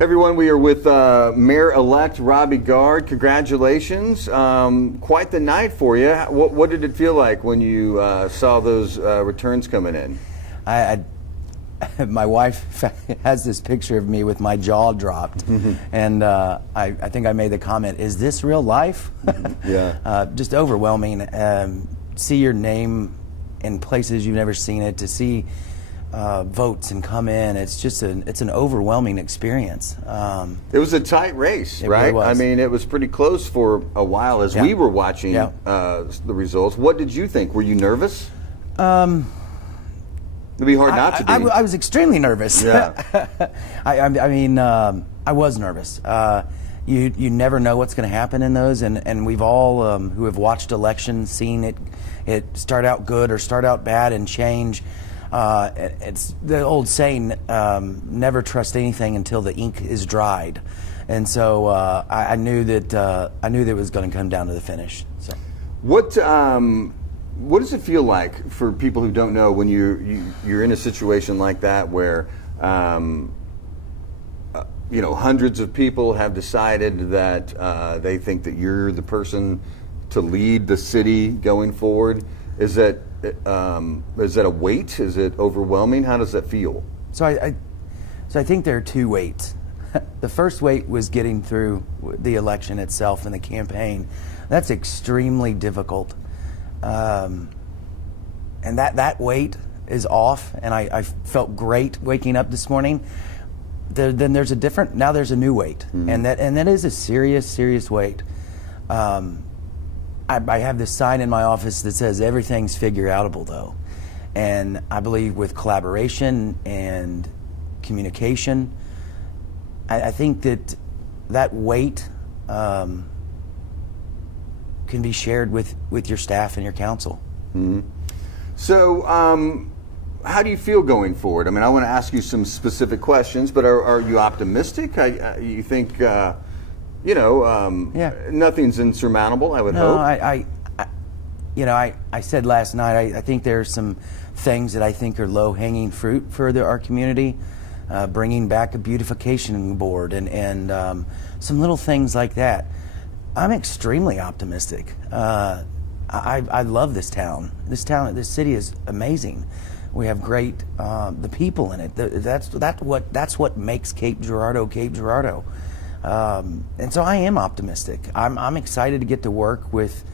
Everyone, we are with Mayor-elect Robbie Guard. Congratulations. Quite the night for you. What did it feel like when you saw those returns coming in? My wife has this picture of me with my jaw dropped, and I think I made the comment, "Is this real life?" Yeah. Just overwhelming. See your name in places you've never seen it, to see votes and come in. It's just it's an overwhelming experience. It was a tight race, right? Really was. I mean, it was pretty close for a while as we were watching the results. What did you think? Were you nervous? It'd be hard not to be. I was extremely nervous. Yeah. I was nervous. You never know what's going to happen in those, and we've all who have watched elections seen it start out good or start out bad and change. It's the old saying, never trust anything until the ink is dried, and so I knew that it was going to come down to the finish. So, what does it feel like for people who don't know when you're in a situation like that where hundreds of people have decided that they think that you're the person to lead the city going forward? Is that a weight? Is it overwhelming? How does that feel? So I think there are two weights. The first weight was getting through the election itself and the campaign. That's extremely difficult. And that weight is off, and I felt great waking up this morning. Then there's there's a new weight, and that is a serious weight. I have this sign in my office that says everything's figure-outable, though, and I believe with collaboration and communication, I think that weight can be shared with your staff and your council. Mm-hmm. So, how do you feel going forward? I mean, I want to ask you some specific questions, but are you optimistic? You think, nothing's insurmountable, I would hope. I said last night, I think there's some things that I think are low-hanging fruit for our community, bringing back a beautification board and some little things like that. I'm extremely optimistic. I love this town. This city is amazing. We have great the people in it. That's what makes Cape Girardeau Cape Girardeau. And so I am optimistic. I'm excited to get to work with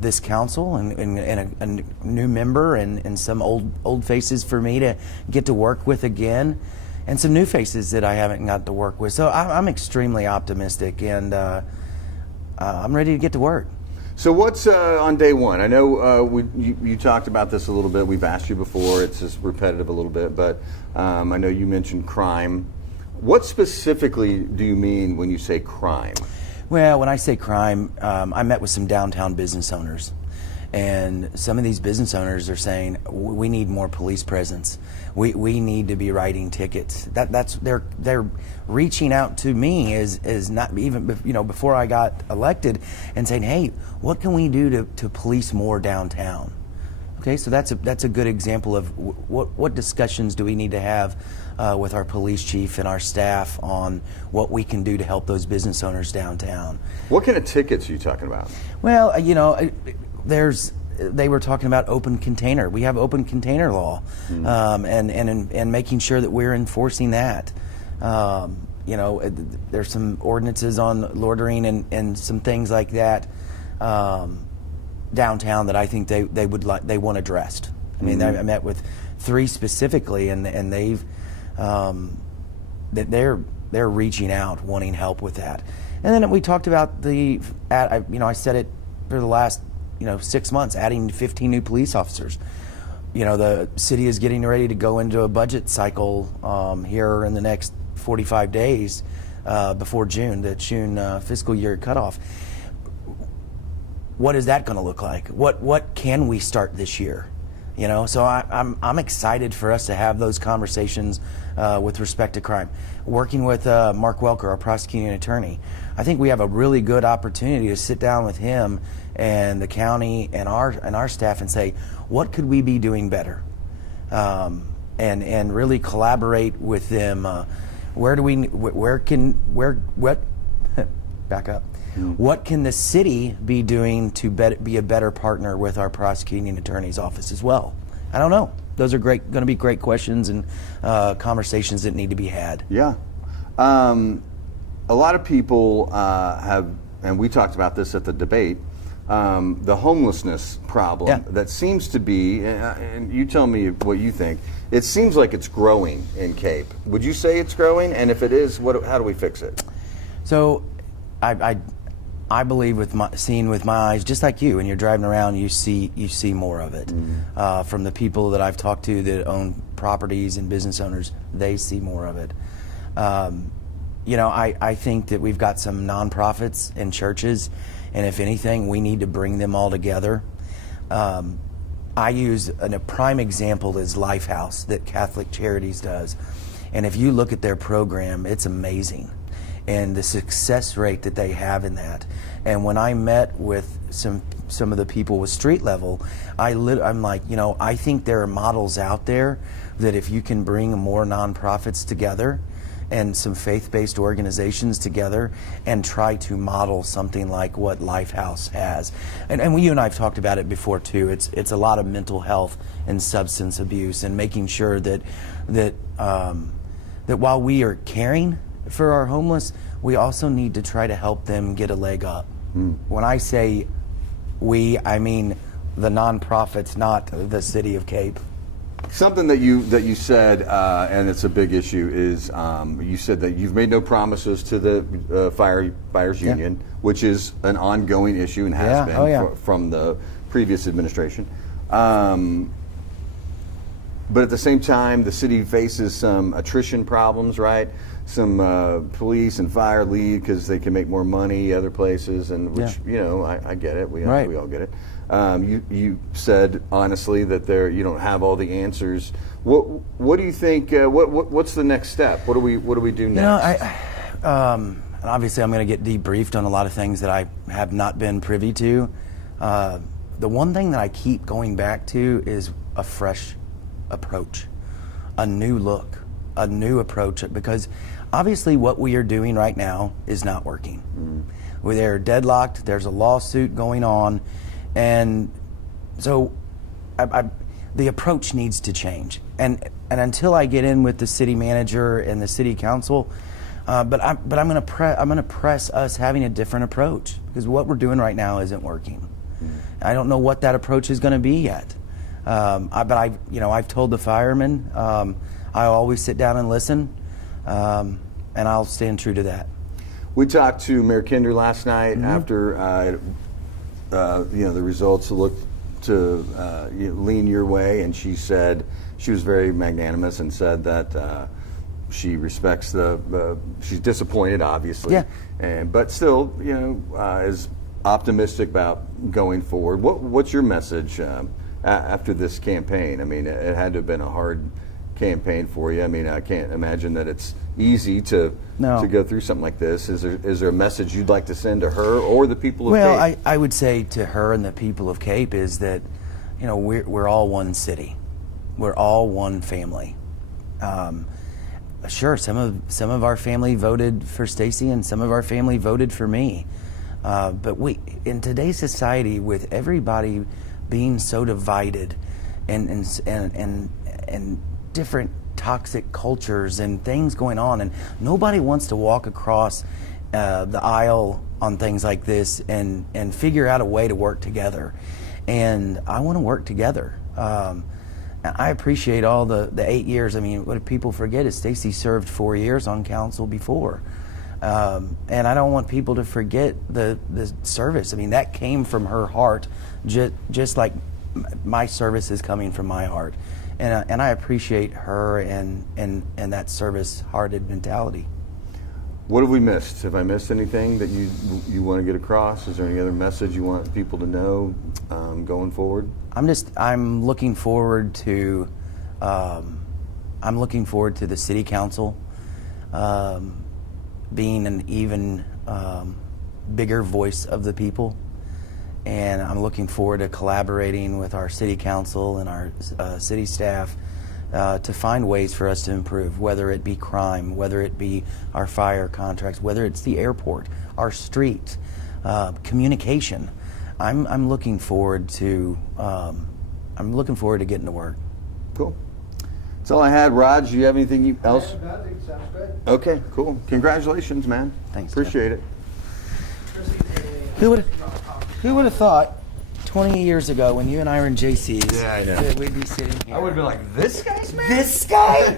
this council and a new member and some old faces for me to get to work with again, and some new faces that I haven't got to work with. So I'm extremely optimistic, and I'm ready to get to work. So what's on day one? I know you talked about this a little bit. We've asked you before. It's just repetitive a little bit, but I know you mentioned crime. What specifically do you mean when you say crime? Well, when I say crime, I met with some downtown business owners, and some of these business owners are saying we need more police presence. We need to be writing tickets. They're reaching out to me as not even before I got elected and saying, hey, what can we do to police more downtown? Okay, so that's a good example of what discussions do we need to have with our police chief and our staff on what we can do to help those business owners downtown. What kind of tickets are you talking about? Well, they were talking about open container. We have open container law, and making sure that we're enforcing that. There's some ordinances on loitering and some things like that downtown that I think they want addressed. I mean, I met with 3 specifically, and they've they're reaching out, wanting help with that. And then we talked about I said it for the last 6 months, adding 15 new police officers. The city is getting ready to go into a budget cycle here in the next 45 days before June, the June fiscal year cutoff. What is that going to look like? What can we start this year? So I'm excited for us to have those conversations with respect to crime. Working with Mark Welker, our prosecuting attorney, I think we have a really good opportunity to sit down with him and the county and our staff and say, what could we be doing better? And really collaborate with them what back up. What can the city be doing to be a better partner with our prosecuting attorney's office as well? I don't know. Those are going to be great questions and conversations that need to be had. Yeah. A lot of people have, and we talked about this at the debate, the homelessness problem that seems to be, and you tell me what you think, it seems like it's growing in Cape. Would you say it's growing? And if it is, how do we fix it? So I believe seeing with my eyes, just like you, when you're driving around, you see more of it. From the people that I've talked to that own properties and business owners, they see more of it. I think that we've got some nonprofits and churches, and if anything, we need to bring them all together. I use a prime example is Lifehouse that Catholic Charities does, and if you look at their program, it's amazing. And the success rate that they have in that. And when I met with some of the people with street level, I'm like, I think there are models out there that if you can bring more nonprofits together and some faith-based organizations together and try to model something like what Lifehouse has. And you and I have talked about it before too. It's a lot of mental health and substance abuse and making sure that while we are caring for our homeless, we also need to try to help them get a leg up. When I say we, I mean the nonprofits, not the city of Cape. Something that you said, and it's a big issue, is you said that you've made no promises to the firefighters union, which is an ongoing issue and has been from the previous administration. But at the same time, the city faces some attrition problems, right? Some police and fire leave because they can make more money other places, and which I get it. We all get it. You said honestly that you don't have all the answers. What do you think? What's the next step? What do we do next? And obviously I'm going to get debriefed on a lot of things that I have not been privy to. The one thing that I keep going back to is a fresh approach, a new look, a new approach, because obviously what we are doing right now is not working. They're deadlocked, there's a lawsuit going on, and so the approach needs to change. And until I get in with the city manager and the city council, but I'm going to press us having a different approach, because what we're doing right now isn't working. I don't know what that approach is going to be yet. But I've told the firemen I always sit down and listen, and I'll stand true to that. We talked to Mayor Kinder last night after the results looked to lean your way, and she said she was very magnanimous and said that she respects she's disappointed, obviously, but still is optimistic about going forward. What's your message after this campaign? I mean, it had to have been a hard campaign for you. I mean, I can't imagine that it's easy to go through something like this. Is there a message you'd like to send to her or the people of Cape? Well, I would say to her and the people of Cape is that, we're all one city. We're all one family. Sure, some of our family voted for Stacy and some of our family voted for me. But in today's society, with everybody being so divided and different toxic cultures and things going on, and nobody wants to walk across the aisle on things like this and figure out a way to work together. And I want to work together. I appreciate all the 8 years. I mean, what people forget is Stacy served 4 years on council before. And I don't want people to forget the service. I mean, that came from her heart, just like my service is coming from my heart. And I appreciate her and that service-hearted mentality. What have we missed? Have I missed anything that you want to get across? Is there any other message you want people to know going forward? I'm looking forward to the city council being an even bigger voice of the people, and I'm looking forward to collaborating with our city council and our city staff to find ways for us to improve, whether it be crime, whether it be our fire contracts, whether it's the airport, our street, communication. I'm looking forward to getting to work. Cool. That's all I had. Raj, do you have anything else? Nothing. Sounds good. Okay, cool. Congratulations, man. Thanks, Appreciate it. Who would have thought 20 years ago when you and I were in JC's Yeah, I know. that we'd be sitting here? I would have been like, this guy's man? This guy?